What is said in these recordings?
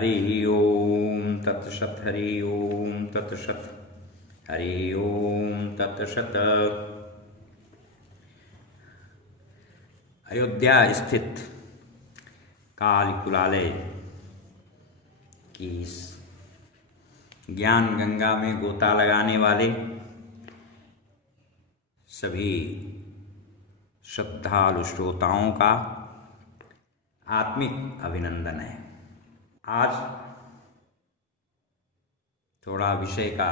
हरि ओम तत्सत। हरि ओम तत्सत। हरि ओम तत्सत। अयोध्या स्थित काल कुलालय की इस ज्ञान गंगा में गोता लगाने वाले सभी श्रद्धालु श्रोताओं का आत्मिक अभिनंदन है। आज थोड़ा विषय का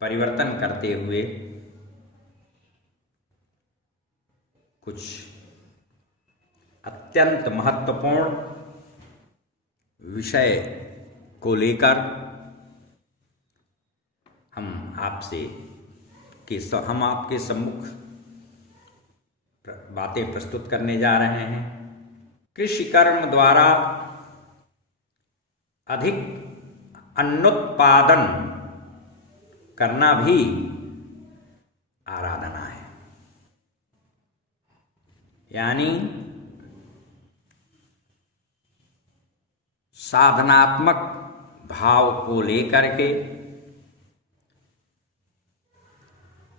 परिवर्तन करते हुए कुछ अत्यंत महत्वपूर्ण विषय को लेकर हम आपके सम्मुख बातें प्रस्तुत करने जा रहे हैं। कृषि कर्म द्वारा अधिक अन्नोत्पादन करना भी आराधना है, यानी साधनात्मक भाव को लेकर के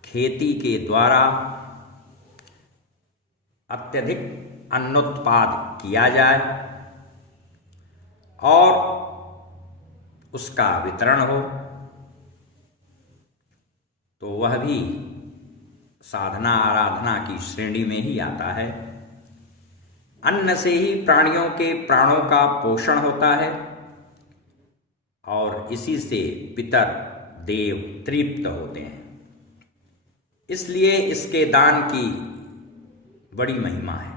खेती के द्वारा अत्यधिक अन्नोत्पाद किया जाए और उसका वितरण हो, तो वह भी साधना आराधना की श्रेणी में ही आता है। अन्न से ही प्राणियों के प्राणों का पोषण होता है और इसी से पितर देव तृप्त होते हैं। इसलिए इसके दान की बड़ी महिमा है।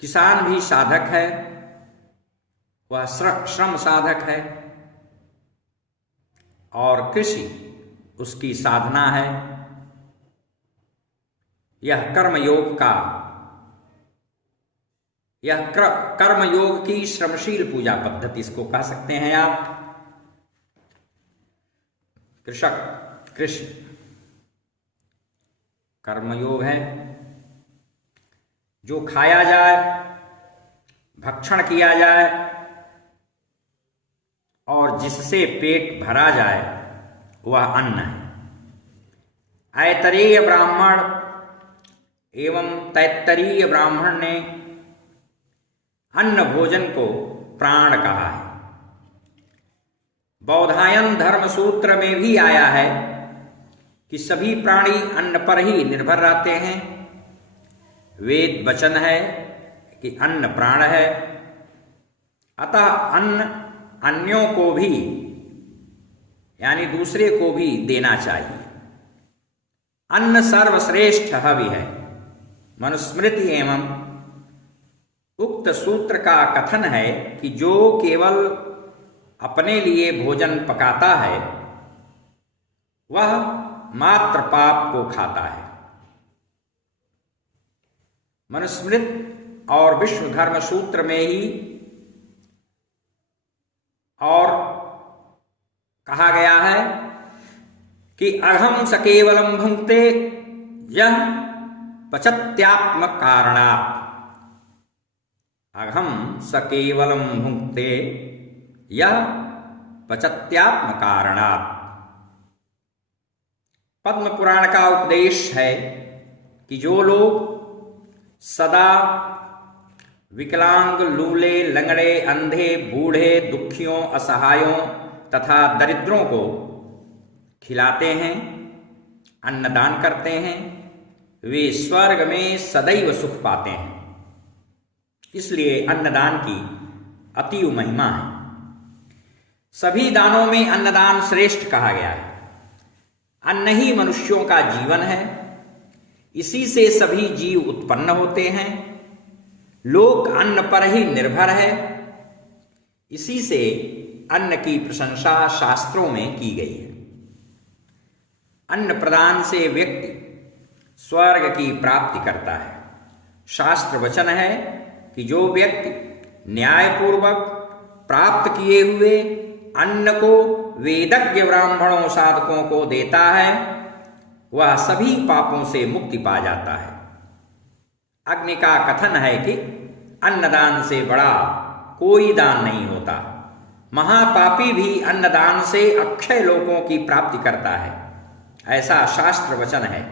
किसान भी साधक है, वह श्रम साधक है और कृषि उसकी साधना है। यह कर्मयोग की श्रमशील पूजा पद्धति इसको कह सकते हैं आप। कृषि कर्मयोग है, जो खाया जाए, भक्षण किया जाए और जिससे पेट भरा जाए वह अन्न है। ऐतरेय ब्राह्मण एवं तैत्तरीय ब्राह्मण ने अन्न भोजन को प्राण कहा है। बौधायन धर्म सूत्र में भी आया है कि सभी प्राणी अन्न पर ही निर्भर रहते हैं। वेद वचन है कि अन्न प्राण है, अतः अन्न अन्यों को भी यानी दूसरे को भी देना चाहिए। अन्न सर्वश्रेष्ठ हवि है। मनुस्मृति एवं उक्त सूत्र का कथन है कि जो केवल अपने लिए भोजन पकाता है वह मात्र पाप को खाता है। मनुस्मृति और विश्व धर्म सूत्र में ही और कहा गया है कि अहम स केवलम भुंक्ते यह पचत्यात्म कारणात्। अहम स केवलम भुंक्ते यह पचत्यात्म कारणात्। पद्म पुराण का उपदेश है कि जो लोग सदा विकलांग, लूले, लंगड़े, अंधे, बूढ़े, दुखियों, असहायों तथा दरिद्रों को खिलाते हैं, अन्नदान करते हैं, वे स्वर्ग में सदैव सुख पाते हैं। इसलिए अन्नदान की अतीव महिमा है। सभी दानों में अन्नदान श्रेष्ठ कहा गया है। अन्न ही मनुष्यों का जीवन है, इसी से सभी जीव उत्पन्न होते हैं। लोक अन्न पर ही निर्भर है, इसी से अन्न की प्रशंसा शास्त्रों में की गई है। अन्न प्रदान से व्यक्ति स्वर्ग की प्राप्ति करता है। शास्त्र वचन है कि जो व्यक्ति न्यायपूर्वक प्राप्त किए हुए अन्न को वेदज्ञ ब्राह्मणों साधकों को देता है वह सभी पापों से मुक्ति पा जाता है। अग्नि का कथन है कि अन्नदान से बड़ा कोई दान नहीं होता। महापापी भी अन्नदान से अक्षय लोकों की प्राप्ति करता है, ऐसा शास्त्र वचन है।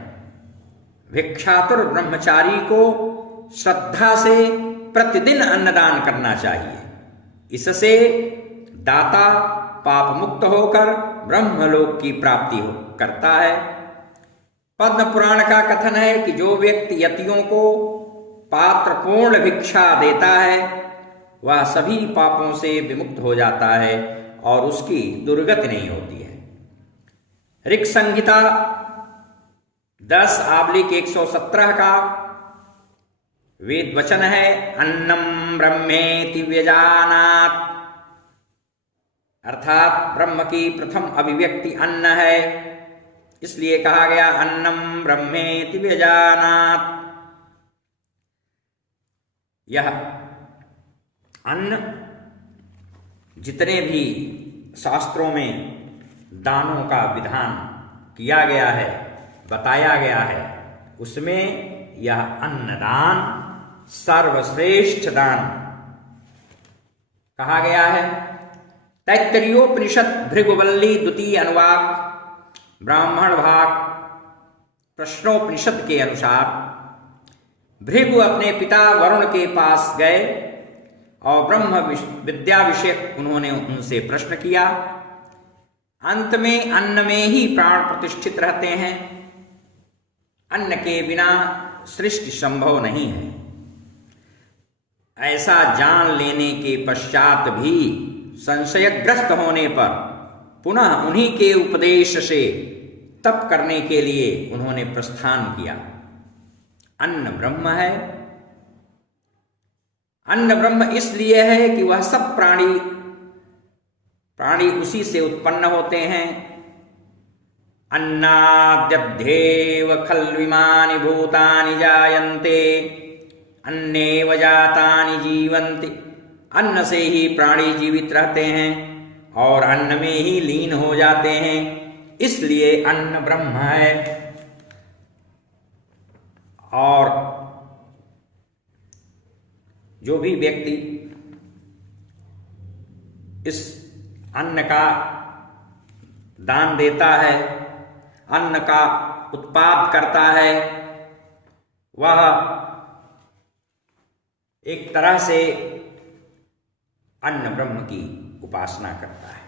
भिक्षातुर ब्रह्मचारी को श्रद्धा से प्रतिदिन अन्नदान करना चाहिए। इससे दाता पाप मुक्त होकर ब्रह्मलोक की प्राप्ति करता है। पद्म पुराण का कथन है कि जो व्यक्ति यतियों को पात्र पूर्ण भिक्षा देता है वह सभी पापों से विमुक्त हो जाता है और उसकी दुर्गति नहीं होती है। ऋक् संहिता 10:117 का वेद वचन है, अन्नम ब्रह्मेति व्यजानात्, अर्थात ब्रह्म की प्रथम अभिव्यक्ति अन्न है, इसलिए कहा गया अन्नम ब्रह्मेति व्यजानात्। यह अन्न जितने भी शास्त्रों में दानों का विधान किया गया है, बताया गया है, उसमें यह अन्नदान सर्वश्रेष्ठ दान कहा गया है। तैत्तरीयोपनिषद भृगुवल्ली द्वितीय अनुवाक ब्राह्मण भाग प्रश्नोपनिषद के अनुसार भृगु अपने पिता वरुण के पास गए और ब्रह्म विद्या विषयक उन्होंने उनसे प्रश्न किया। अंत में अन्न में ही प्राण प्रतिष्ठित रहते हैं, अन्न के बिना सृष्टि संभव नहीं है। ऐसा जान लेने के पश्चात भी संशयग्रस्त होने पर पुनः उन्हीं के उपदेश से तप करने के लिए उन्होंने प्रस्थान किया। अन्न ब्रह्म है। अन्न ब्रह्म इसलिए है कि वह सब प्राणी उसी से उत्पन्न होते हैं। अन्नाद्यद्धेव खल्विमानि भूतानि जायन्ते अन्नेव जातानि जीवन्ति। अन्न से ही प्राणी जीवित रहते हैं और अन्न में ही लीन हो जाते हैं, इसलिए अन्न ब्रह्म है। और जो भी व्यक्ति इस अन्न का दान देता है, अन्न का उत्पाद करता है, वह एक तरह से अन्न ब्रह्म की उपासना करता है,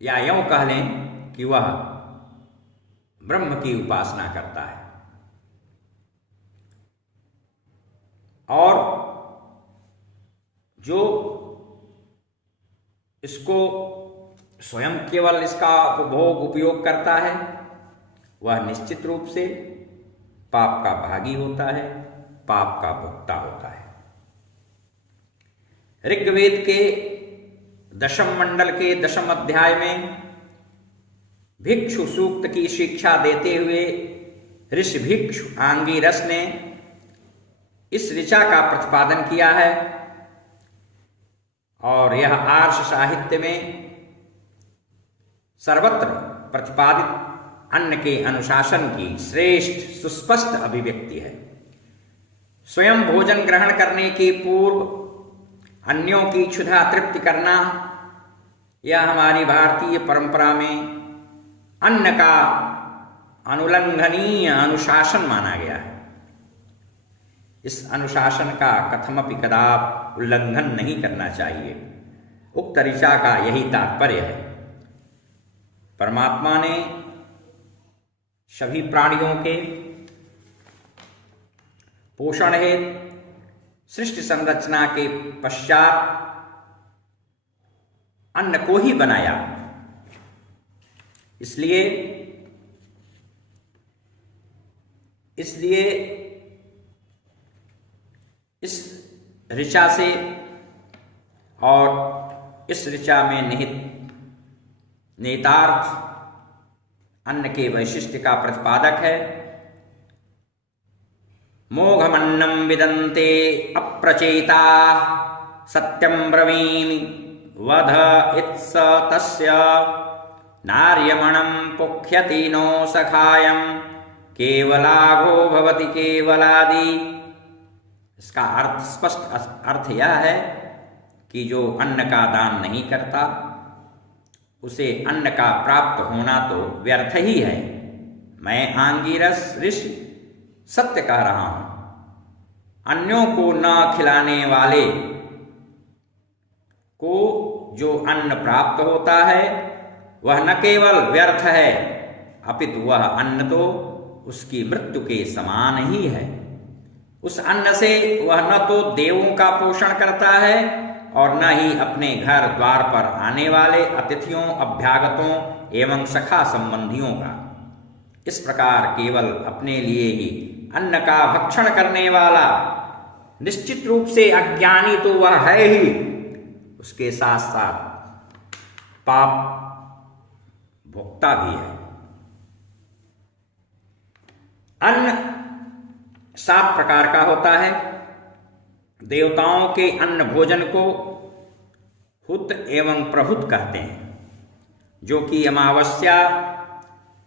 या यूं कह लें कि वह ब्रह्म की उपासना करता है। और जो इसको स्वयं केवल इसका उपभोग उपयोग करता है वह निश्चित रूप से पाप का भागी होता है, पाप का भोक्ता होता है। ऋग्वेद के 10वें मंडल के 10वें अध्याय में भिक्षु सूक्त की शिक्षा देते हुए ऋषि भिक्षु आंगिरस ने इस ऋचा का प्रतिपादन किया है और यह आर्ष साहित्य में सर्वत्र प्रतिपादित अन्न के अनुशासन की श्रेष्ठ सुस्पष्ट अभिव्यक्ति है। स्वयं भोजन ग्रहण करने के पूर्व अन्यों की क्षुधा तृप्ति करना, यह हमारी भारतीय परंपरा में अन्न का अनुल्लंघनीय अनुशासन माना गया है। इस अनुशासन का कथमपि कदापि उल्लंघन नहीं करना चाहिए। उक्त ऋचा का यही तात्पर्य है। परमात्मा ने सभी प्राणियों के पोषण हेतु सृष्टि संरचना के पश्चात अन्न को ही बनाया। इसलिए इस ऋचा से और इस ऋचा में निहित नेतार्थ अन्न के वैशिष्ट्य का प्रतिपादक है। मोघमन्नं विदन्ते अप्रचेता सत्यं ब्रवीमि वध इत्स तस्य नार्यमणं पुख्यति नो सखायं केवलाघो भवति केवलादि। इसका अर्थ, स्पष्ट अर्थ यह है कि जो अन्न का दान नहीं करता उसे अन्न का प्राप्त होना तो व्यर्थ ही है। मैं आंगिरस ऋषि सत्य कह रहा हूं। अन्यों को न खिलाने वाले को जो अन्न प्राप्त होता है वह न केवल व्यर्थ है अपितु वह अन्न तो उसकी मृत्यु के समान ही है। उस अन्न से वह न तो देवों का पोषण करता है और न ही अपने घर द्वार पर आने वाले अतिथियों, अभ्यागतों एवं सखा संबंधियों का। इस प्रकार केवल अपने लिए ही अन्न का भक्षण करने वाला निश्चित रूप से अज्ञानी तो वह है ही, उसके साथ साथ पाप भोक्ता भी है। अन्न 7 प्रकार का होता है। देवताओं के अन्न भोजन को हुत एवं प्रहुत कहते हैं, जो कि अमावस्या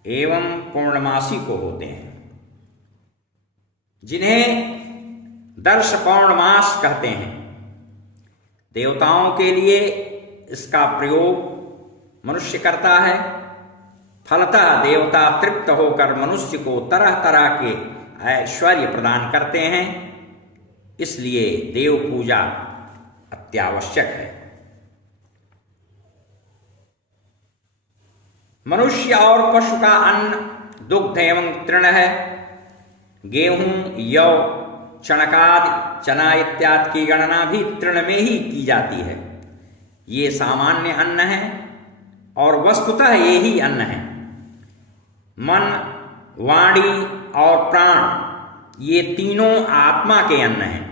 एवं पूर्णमासी को होते हैं, जिन्हें दर्श पौर्णमास कहते हैं। देवताओं के लिए इसका प्रयोग मनुष्य करता है। फलतः देवता तृप्त होकर मनुष्य को तरह तरह के ऐश्वर्य प्रदान करते हैं, इसलिए देव पूजा अत्यावश्यक है। मनुष्य और पशु का अन्न दुग्ध एवं तृण है। गेहूं, यौ, चणकादि, चना इत्यादि की गणना भी तृण में ही की जाती है। ये सामान्य अन्न है और वस्तुतः ये ही अन्न है। मन, वाणी और प्राण ये तीनों आत्मा के अन्न हैं।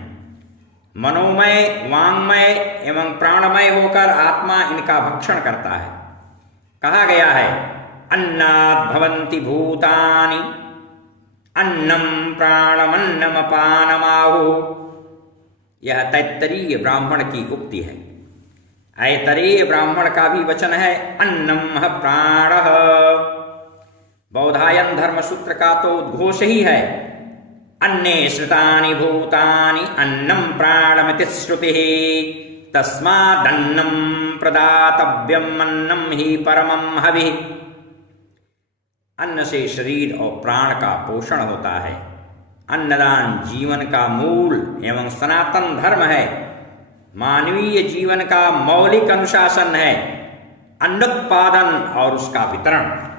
मनोमय, वांगमय एवं प्राणमय होकर आत्मा इनका भक्षण करता है। कहा गया है, अन्नात् भवन्ति भूतानि अन्नम प्राणमन्नमपानमाहु। यह तैत्तरीय ब्राह्मण की उक्ति है। ऐतरेय ब्राह्मण का भी वचन है, अन्नम प्राणः। बौधायन धर्म सूत्र का तो उद्घोष ही है, अन्ने श्रुतानि भूतानि अन्नम प्राणमिति श्रुतिः तस्मादन्नं प्रदातव्यम् अन्नं हि परमं हविः। अन्न से शरीर और प्राण का पोषण होता है। अन्नदान जीवन का मूल एवं सनातन धर्म है। मानवीय जीवन का मौलिक अनुशासन है अन्नोत्पादन और उसका वितरण।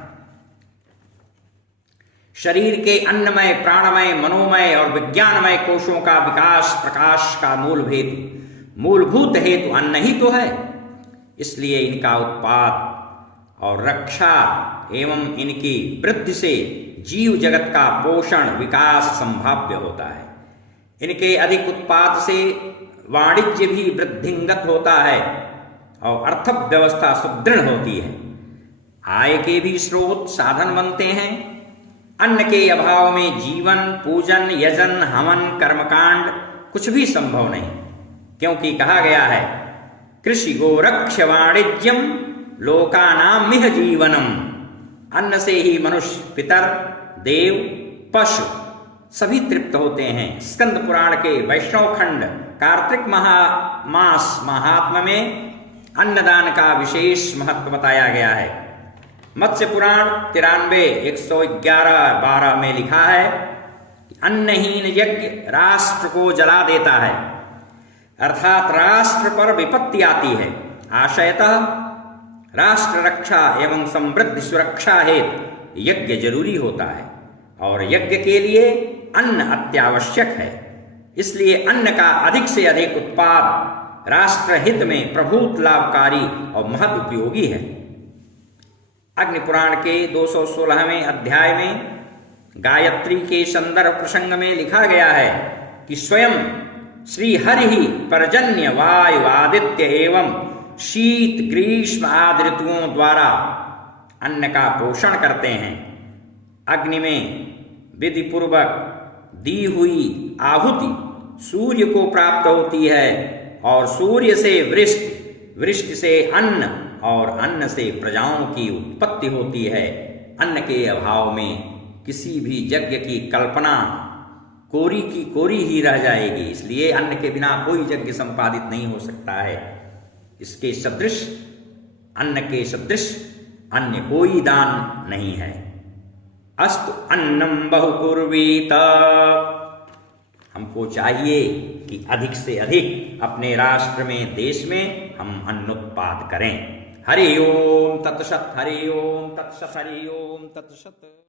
शरीर के अन्नमय, प्राणमय, मनोमय और विज्ञानमय कोशों का विकास, प्रकाश का मूलभूत हेतु अन्न ही तो है। इसलिए इनका उत्पाद और रक्षा एवं इनकी वृद्धि से जीव जगत का पोषण, विकास संभाव्य होता है। इनके अधिक उत्पाद से वाणिज्य भी वृद्धिंगत होता है और अर्थव्यवस्था सुदृढ़ होती है। आय के भी स्रोत, साधन बनते हैं। अन्न के अभाव में जीवन, पूजन, यजन, हवन, कर्मकांड कुछ भी संभव नहीं, क्योंकि कहा गया है, कृषि गोरक्ष वाणिज्यम लोकानाम मिह जीवनम। अन्न से ही मनुष्य, पितर, देव, पशु सभी तृप्त होते हैं। स्कंद पुराण के वैष्णव खंड कार्तिक मास महात्म्य में अन्नदान का विशेष महत्व बताया गया है। मत्स्य पुराण 93:111-12 में लिखा है, अन्नहीन यज्ञ राष्ट्र को जला देता है, अर्थात राष्ट्र पर विपत्ति आती है। आशयतः राष्ट्र रक्षा एवं समृद्धि सुरक्षा हेतु यज्ञ जरूरी होता है और यज्ञ के लिए अन्न अत्यावश्यक है। इसलिए अन्न का अधिक से अधिक उत्पाद राष्ट्र हित में प्रभूत लाभकारी और महत उपयोगी है। अग्नि पुराण के 216वें अध्याय में गायत्री के संदर्भ प्रसंग में लिखा गया है कि स्वयं श्री हरि ही पर्जन्य, वायु, आदित्य एवं शीत, ग्रीष्म आदि ऋतुओं द्वारा अन्न का पोषण करते हैं। अग्नि में विधि पूर्वक दी हुई आहुति सूर्य को प्राप्त होती है और सूर्य से वृष्टि, वृष्टि से अन्न और अन्न से प्रजाओं की उत्पत्ति होती है। अन्न के अभाव में किसी भी यज्ञ की कल्पना कोरी की कोरी ही रह जाएगी। इसलिए अन्न के बिना कोई यज्ञ संपादित नहीं हो सकता है। इसके सदृश, अन्न के सदृश अन्य कोई दान नहीं है। अस्तु अन्नम बहुकुर्वीत, हमको चाहिए कि अधिक से अधिक अपने राष्ट्र में, देश में हम अन्नोत्पाद करें। हरि ओम तत्सत, हरि ओम तत्सत, हरि ओम तत्सत।